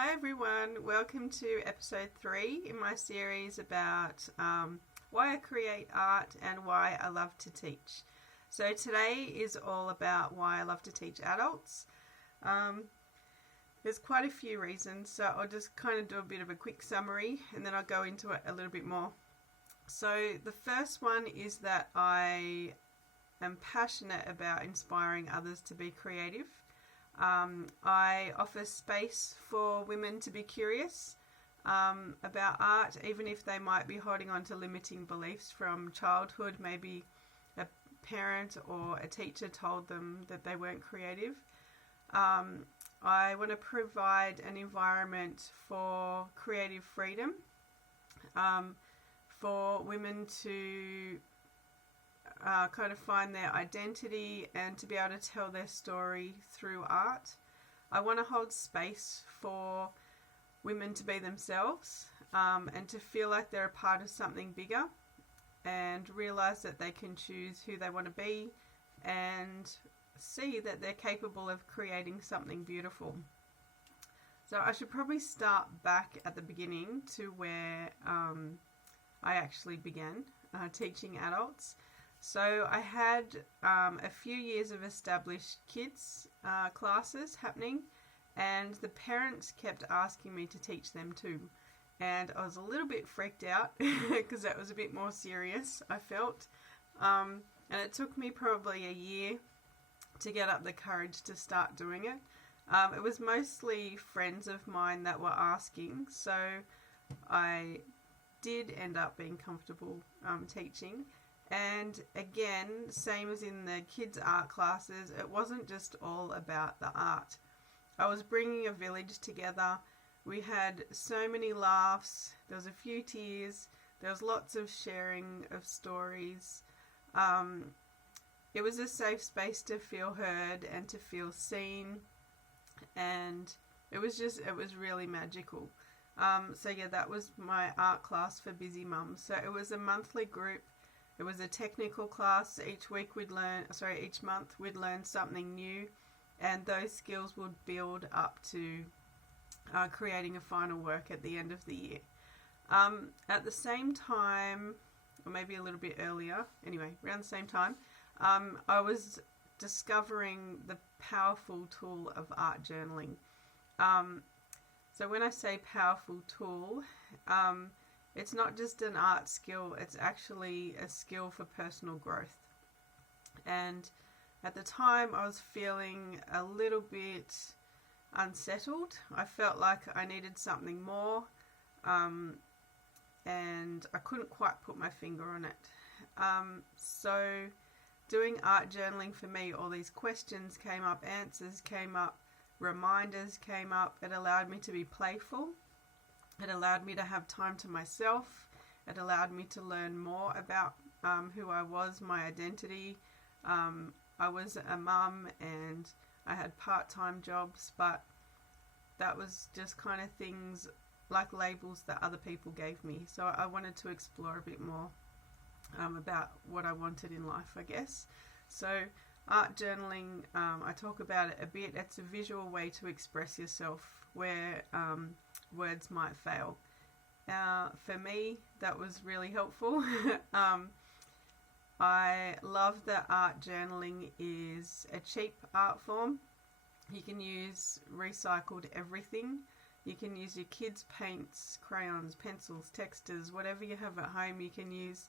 Hi everyone, welcome to episode 3 in my series about why I create art and why I love to teach. So today is all about why I love to teach adults. There's quite a few reasons, so I'll just kind of do a bit of a quick summary and then I'll go into it a little bit more. So the first one is that I am passionate about inspiring others to be creative. I offer space for women to be curious about art, even if they might be holding on to limiting beliefs from childhood. Maybe a parent or a teacher told them that they weren't creative. I want to provide an environment for creative freedom, for women to kind of find their identity and to be able to tell their story through art. I want to hold space for women to be themselves and to feel like they're a part of something bigger and realize that they can choose who they want to be and see that they're capable of creating something beautiful. So I should probably start back at the beginning to where I actually began teaching adults. So I had a few years of established kids classes happening, and the parents kept asking me to teach them too. And I was a little bit freaked out because that was a bit more serious, I felt. And it took me probably a year to get up the courage to start doing it. It was mostly friends of mine that were asking, so I did end up being comfortable teaching. And again, same as in the kids' art classes, it wasn't just all about the art. I was bringing a village together. We had so many laughs. There was a few tears. There was lots of sharing of stories. It was a safe space to feel heard and to feel seen. And it was really magical. So yeah, that was my art class for busy mums. So it was a monthly group. It was a technical class. Each month we'd learn something new, and those skills would build up to creating a final work at the end of the year. At the same time, or maybe a little bit earlier, anyway, around the same time, I was discovering the powerful tool of art journaling. So when I say powerful tool, it's not just an art skill, it's actually a skill for personal growth. And at the time I was feeling a little bit unsettled. I felt like I needed something more, and I couldn't quite put my finger on it. So doing art journaling for me, all these questions came up, answers came up, reminders came up. It allowed me to be playful. It allowed me to have time to myself. It allowed me to learn more about who I was, my identity. I was a mum and I had part-time jobs, but that was just kind of things like labels that other people gave me. So I wanted to explore a bit more about what I wanted in life, I guess. So art journaling, I talk about it a bit. It's a visual way to express yourself where words might fail. For me, that was really helpful. I love that art journaling is a cheap art form. You can use recycled everything. You can use your kids' paints, crayons, pencils, textures, whatever you have at home. You can use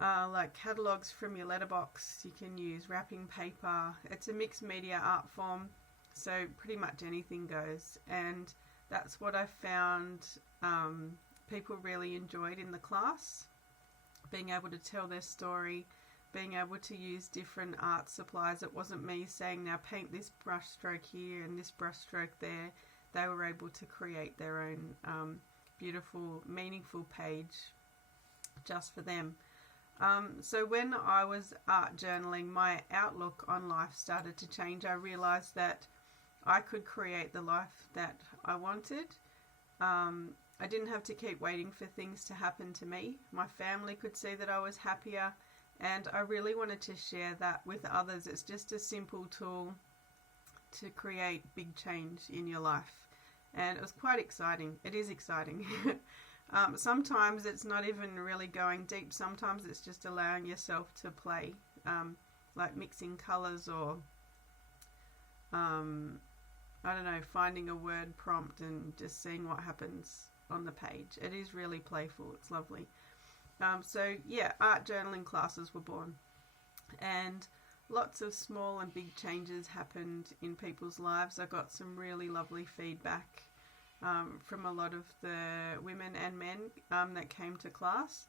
like catalogues from your letterbox. You can use wrapping paper. It's a mixed media art form, so pretty much anything goes. And that's what I found people really enjoyed in the class, being able to tell their story, being able to use different art supplies. It wasn't me saying, now paint this brush stroke here and this brush stroke there. They were able to create their own beautiful, meaningful page just for them. So when I was art journaling, my outlook on life started to change. I realised that I could create the life that I wanted. I didn't have to keep waiting for things to happen to me. My family could see that I was happier, and I really wanted to share that with others. It's just a simple tool to create big change in your life. and it was quite exciting. It is exciting. Sometimes it's not even really going deep. Sometimes it's just allowing yourself to play, like mixing colours or I don't know, finding a word prompt and just seeing what happens on the page. It is really playful. It's lovely. So yeah, art journaling classes were born, and lots of small and big changes happened in people's lives. I got some really lovely feedback from a lot of the women and men that came to class.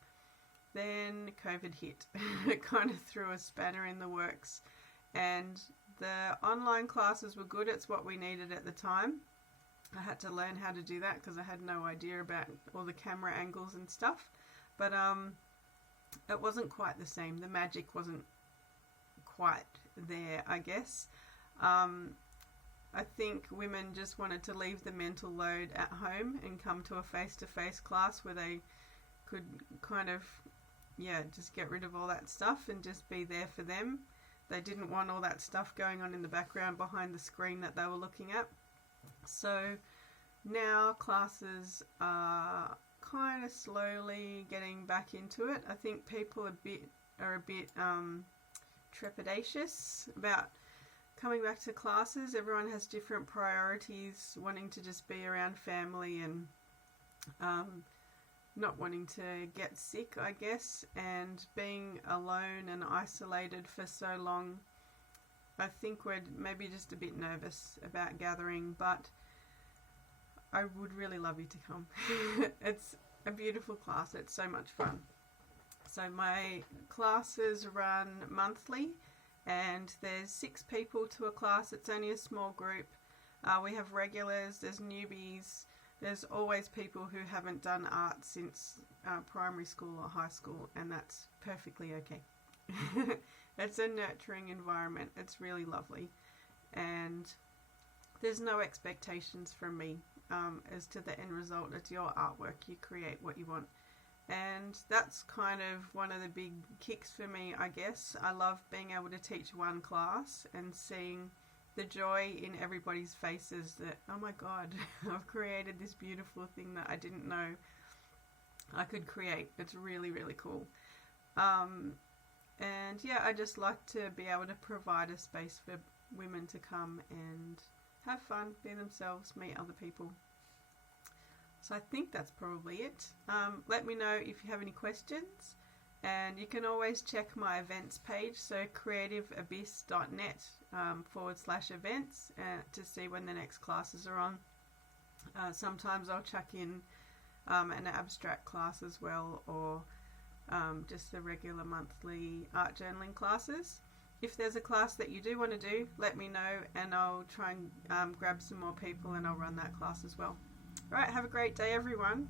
Then COVID hit. It kind of threw a spanner in the works, and the online classes were good. It's what we needed at the time. I had to learn how to do that because I had no idea about all the camera angles and stuff. But it wasn't quite the same. The magic wasn't quite there, I guess. I think women just wanted to leave the mental load at home and come to a face-to-face class where they could kind of, just get rid of all that stuff and just be there for them. They didn't want all that stuff going on in the background behind the screen that they were looking at. So now classes are kind of slowly getting back into it. I think people are a bit trepidatious about coming back to classes. Everyone has different priorities, wanting to just be around family and not wanting to get sick, I guess, and being alone and isolated for so long. I think we're maybe just a bit nervous about gathering, but I would really love you to come. It's a beautiful class. It's so much fun. So my classes run monthly, and there's 6 people to a class. It's only a small group. We have regulars, there's newbies, there's always people who haven't done art since primary school or high school, and that's perfectly okay. It's a nurturing environment. It's really lovely, and there's no expectations from me as to the end result. It's your artwork. You create what you want. And that's kind of one of the big kicks for me, I guess. I love being able to teach one class and seeing the joy in everybody's faces that, oh my God, I've created this beautiful thing that I didn't know I could create. It's really, really cool. And yeah, I just like to be able to provide a space for women to come and have fun, be themselves, meet other people. So I think that's probably it. Let me know if you have any questions, and you can always check my events page, so creativeabyss.net /events to see when the next classes are on. Sometimes I'll chuck in an abstract class as well, or just the regular monthly art journaling classes. If there's a class that you do want to do, let me know, and I'll try and grab some more people and I'll run that class as well. Alright, have a great day everyone.